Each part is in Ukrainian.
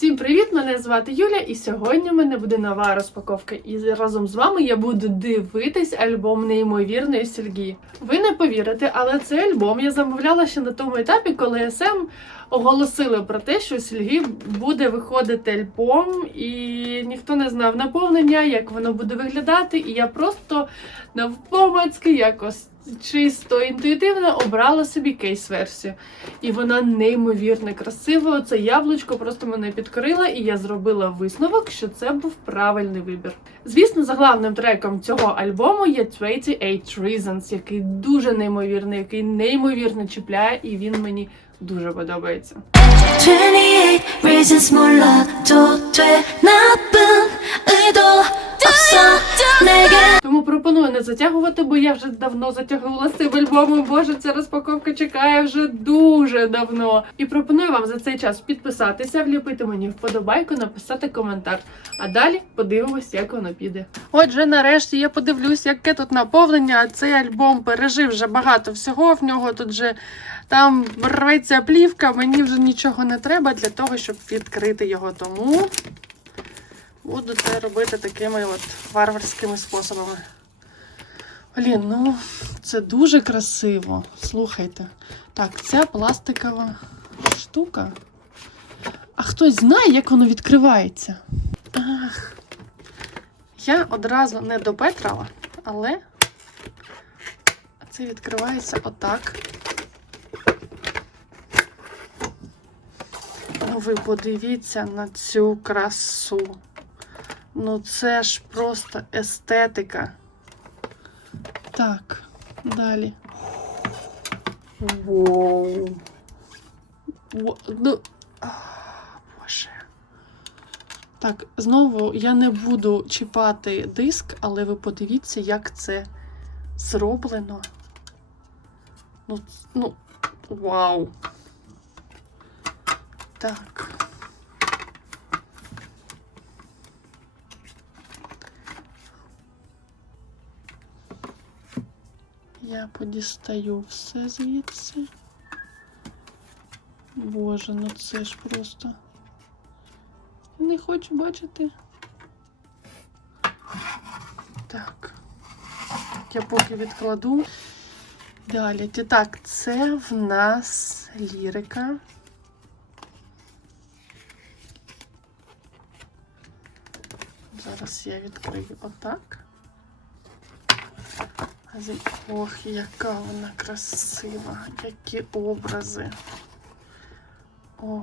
Всім привіт! Мене звати Юля, і сьогодні в мене буде нова розпаковка. І разом з вами я буду дивитись альбом неймовірної Сергії. Ви не повірите, але цей альбом я замовляла ще на тому етапі, коли СМ оголосили про те, що Сільгі буде виходити альбом, і ніхто не знав наповнення, як воно буде виглядати. І я просто навпомацьки якось чисто інтуїтивно обрала собі кейс-версію. І вона неймовірно красива. Це яблучко просто мене підкорило, і я зробила висновок, що це був правильний вибір. Звісно, заглавним треком цього альбому є 28 Reasons, який дуже неймовірний, який неймовірно чіпляє, і він мені дуже подобається. 28 reasons 몰라도 돼 나쁜 의도 없어 내게 Тому пропоную не затягувати, бо я вже давно затягнула цим альбомом. Боже, ця розпаковка чекає вже дуже давно. І пропоную вам за цей час підписатися, вліпити мені вподобайку, написати коментар. А далі подивимось, як воно піде. Отже, нарешті я подивлюсь, яке тут наповнення. Цей альбом пережив вже багато всього. В нього тут же там рветься плівка. Мені вже нічого не треба для того, щоб відкрити його. Тому буду це робити такими от варварськими способами. Блін, ну це дуже красиво. Слухайте. Так, ця пластикова штука. А хтось знає, як воно відкривається? Ах. Я одразу не допетрала, але це відкривається отак. Ну, ви подивіться на цю красу. Ну, це ж просто естетика. Так, далі. Воу. Во- Ну, а, Боже. Так, знову я не буду чіпати диск, але ви подивіться, як це зроблено. Ну, ну, вау. Так. Я подістаю все звідси. Боже, ну це ж просто. Не хочу бачити. Так. Я поки відкладу. Далі. Так, це в нас лірика. Зараз я відкрию отак. Ох, яка вона красива, які образи. О,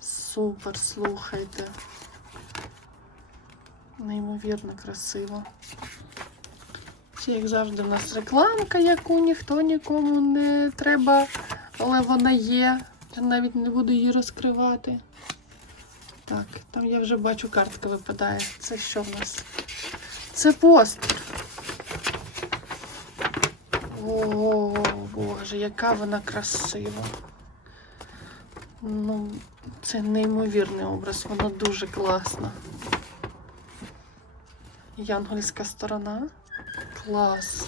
супер, слухайте. Неймовірно красиво. Це, як завжди, в нас рекламка, яку ніхто нікому не треба, але вона є. Я навіть не буду її розкривати. Так, там я вже бачу, картка випадає. Це що в нас? Це постер. О, Боже, яка вона красива. Ну, це неймовірний образ, вона дуже класна. Янгольська сторона. Клас.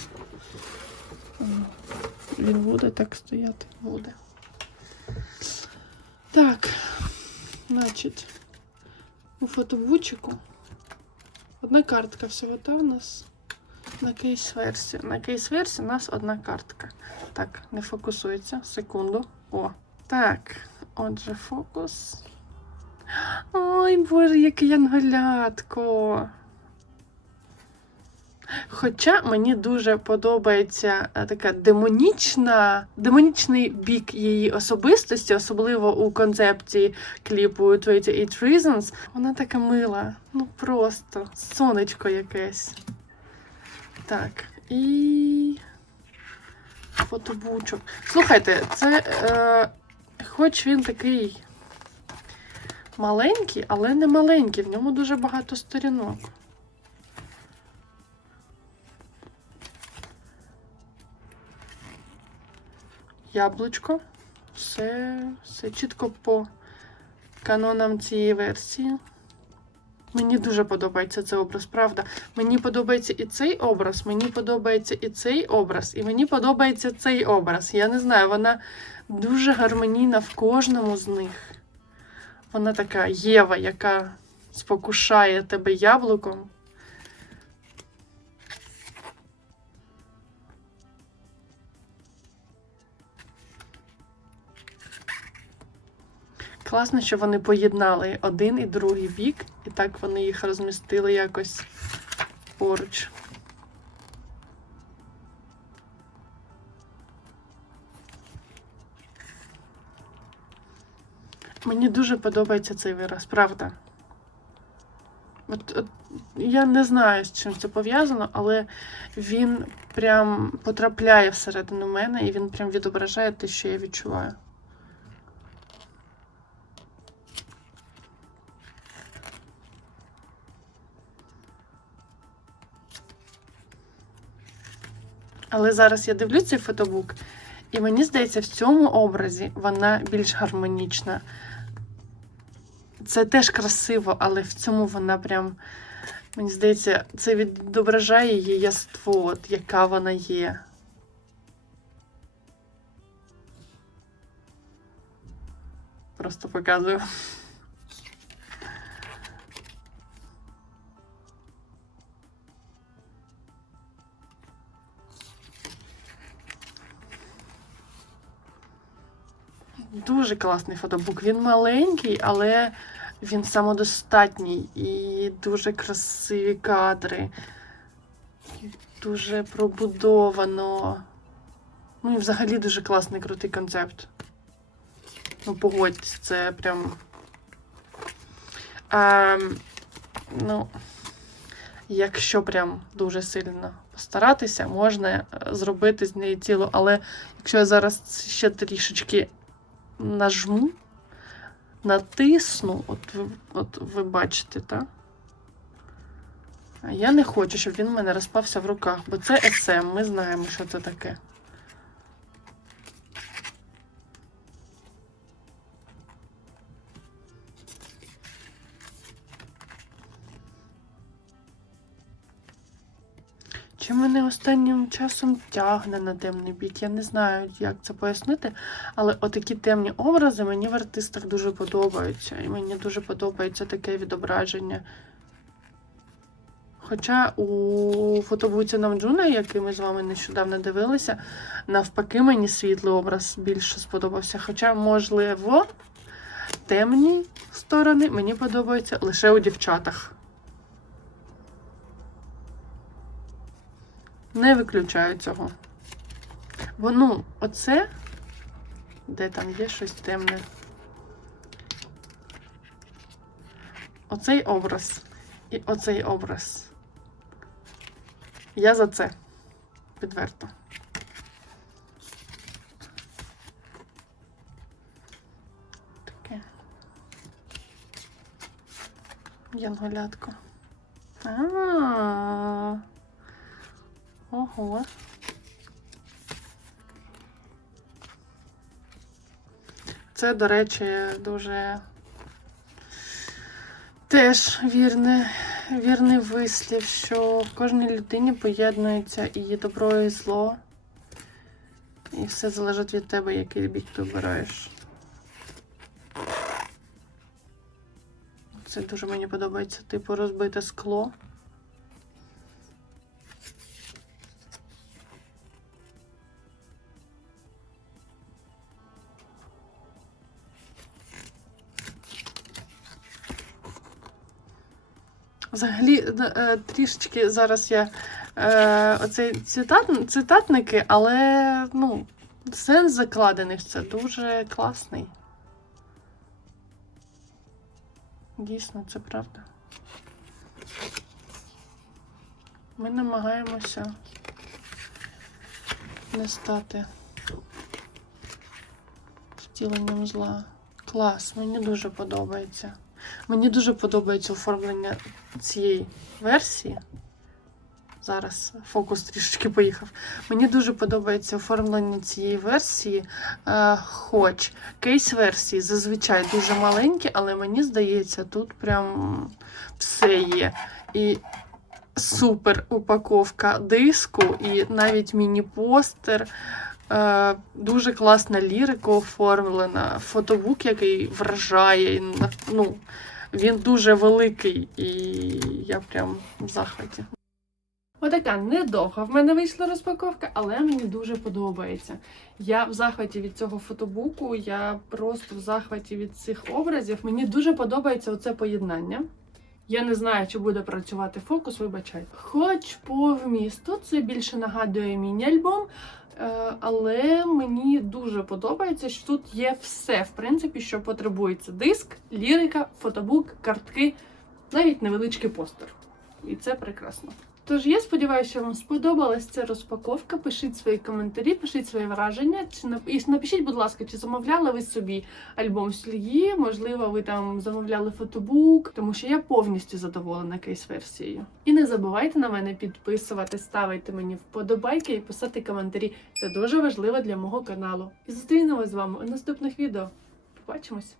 Він буде так стояти? Буде. Так, значить, у фотобучику одна картка всього та у нас на кейс-версії. На кейс-версії у нас одна картка. Так, не фокусується. Секунду. О. Так. Отже, фокус. Ой, боже, яке янголятко. Хоча мені дуже подобається е, така демонічна, демонічний бік її особистості, особливо у концепції кліпу 28 Reasons. Вона така мила, ну просто сонечко якесь. Так, і фотобучок. Слухайте, це е, хоч він такий маленький, але не маленький, в ньому дуже багато сторінок. Яблучко. Все, все чітко по канонам цієї версії. Мені дуже подобається цей образ, правда. Мені подобається і цей образ, мені подобається і цей образ, і мені подобається цей образ. Я не знаю, вона дуже гармонійна в кожному з них. Вона така Єва, яка спокушає тебе яблуком. Класно, що вони поєднали один і другий бік, і так вони їх розмістили якось поруч. Мені дуже подобається цей вираз, правда. От, от, я не знаю, з чим це пов'язано, але він прям потрапляє всередину мене і він прям відображає те, що я відчуваю. Але зараз я дивлюсь цей фотобук, і мені здається, в цьому образі вона більш гармонічна. Це теж красиво, але в цьому вона прям, мені здається, це відображає її яство, от яка вона є. Просто показую. Дуже класний фотобук. Він маленький, але він самодостатній і дуже красиві кадри. Дуже пробудовано. Ну і взагалі дуже класний крутий концепт. Ну, погодьтесь, це прям. Ем, ну, якщо прям дуже сильно постаратися, можна е, зробити з неї цілу. Але якщо я зараз ще трішечки нажму, натисну, от ви, от ви бачите, так? Я не хочу, щоб він в мене розпався в руках, бо це СМ, ми знаємо, що це таке. Чи мене останнім часом тягне на темний бік? Я не знаю, як це пояснити, але отакі темні образи мені в артистах дуже подобаються. І мені дуже подобається таке відображення. Хоча у фотобуці Намджуна, який ми з вами нещодавно дивилися, навпаки, мені світлий образ більше сподобався. Хоча, можливо, темні сторони мені подобаються лише у дівчатах. Не виключаю цього. Бо, ну, оце, де там є щось темне. Оцей образ і оцей образ. Я за це. Підверто. Таке. Янголятко. А-а-а. Ого. Це, до речі, дуже теж вірне, вірний вислів, що в кожній людині поєднується і добро, і зло. І все залежить від тебе, який бік ти обираєш. Це дуже мені подобається, типу, розбите скло. Взагалі, е, трішечки зараз я е, оцей цитат, цитатники, але ну, сенс закладений в це дуже класний. Дійсно, це правда. Ми намагаємося не стати втіленням зла. Клас, мені дуже подобається. Мені дуже подобається оформлення цієї версії. Зараз фокус трішечки поїхав. Мені дуже подобається оформлення цієї версії, е, хоч кейс-версії зазвичай дуже маленькі, але мені здається, тут прям все є. І супер упаковка диску, і навіть міні-постер. Е, дуже класна лірика оформлена, фотобук, який вражає. Ну, він дуже великий, і я прям в захваті. Отака недовга в мене вийшла розпаковка, але мені дуже подобається. Я в захваті від цього фотобуку, я просто в захваті від цих образів. Мені дуже подобається оце поєднання. Я не знаю, чи буде працювати фокус, вибачайте. Хоч по вмісту це більше нагадує міні-альбом, е, але мені дуже подобається, що тут є все, в принципі, що потребується: диск, лірика, фотобук, картки, навіть невеличкий постер. І це прекрасно. Тож я сподіваюся, що вам сподобалась ця розпаковка. Пишіть свої коментарі, пишіть свої враження. І напишіть, будь ласка, чи замовляли ви собі альбом Сільї? Можливо, ви там замовляли фотобук, тому що я повністю задоволена кейс-версією. І не забувайте на мене підписувати, ставити мені вподобайки і писати коментарі. Це дуже важливо для мого каналу. І зустрінемось з вами у наступних відео. Побачимось!